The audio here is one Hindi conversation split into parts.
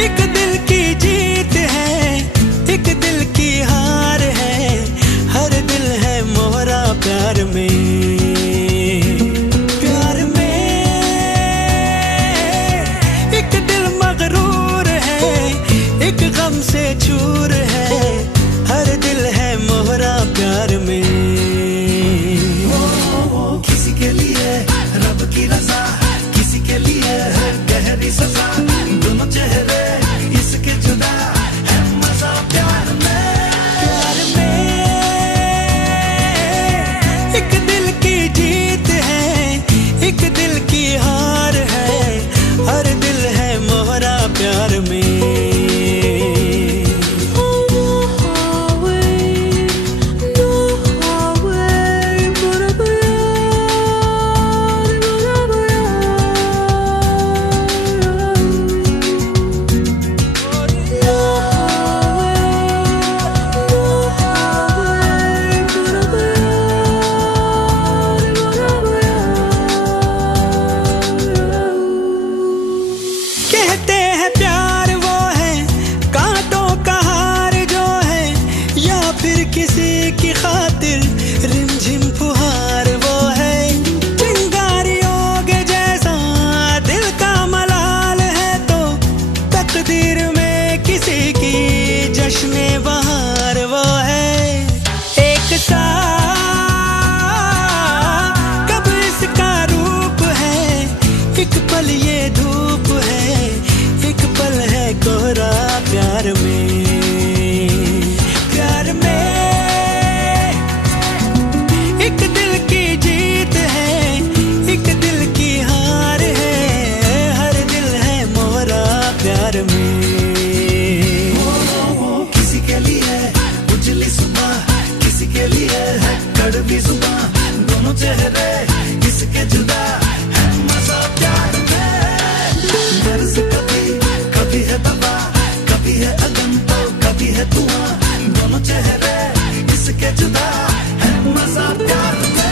एक दिल की जीत है, एक दिल की हार है, हर दिल है मोहरा प्यार में। प्यार में एक दिल मगरूर है, एक गम से चूर है, हर दिल है मोहरा प्यार में। किसी के लिए रब की रज़ा, किसी के लिए है गहरी सजा, दोनों चेहरे इसके जुदा है मजा प्यार में। प्यार में एक दिल की जीत है, एक दिल की हार है, हर दिल है मोहरा प्यार में। कहते हैं प्यार वो है कांटों का हार जो है, या फिर किसी की खातिर रिमझिम फुहार वो है। चिंगारियों के जैसा दिल का मलाल है, तो तकदीर में किसी की जश्न बहार वो है। एक सा कब इसका रूप है, एक पल ये धूप है, एक पल है कोहरा प्यार में। प्यार में एक दिल की जीत है, एक दिल की हार है, हर दिल है मोहरा प्यार में। किसी के लिए उजली सुबह, किसी के लिए है कड़वी जुबां, दोनों चेहरे इसके जुदा है मजा प्यार में। दर्द कभी है दवा, कभी है अगम तो कभी है धुआं, दोनों चेहरे इसके जुदा है मजा प्यार में।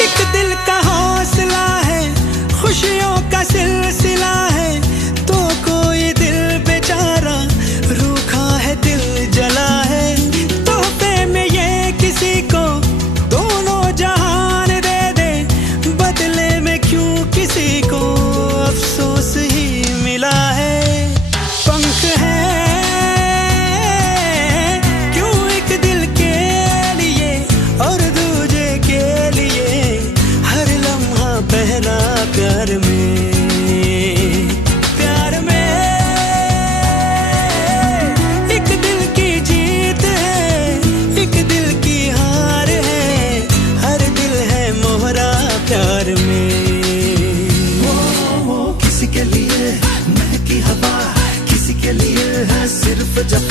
एक दिल का हौसला है, खुशियों का सिलसिला है, तो कोई दिल बेचारा रूखा है, दिल जला है। तोहफे में ये किसी को दोनों जहान दे दे, बदले में क्यों किसी को अफसोस ही मिला है। पंख है क्यों एक दिल के लिए और दूजे के लिए, हर लम्हा पहला प्यार में। प्यार में एक दिल की जीत है, एक दिल की हार है, हर दिल है मोहरा प्यार में। किसी के लिए महकी हवा, किसी के लिए है सिर्फ जब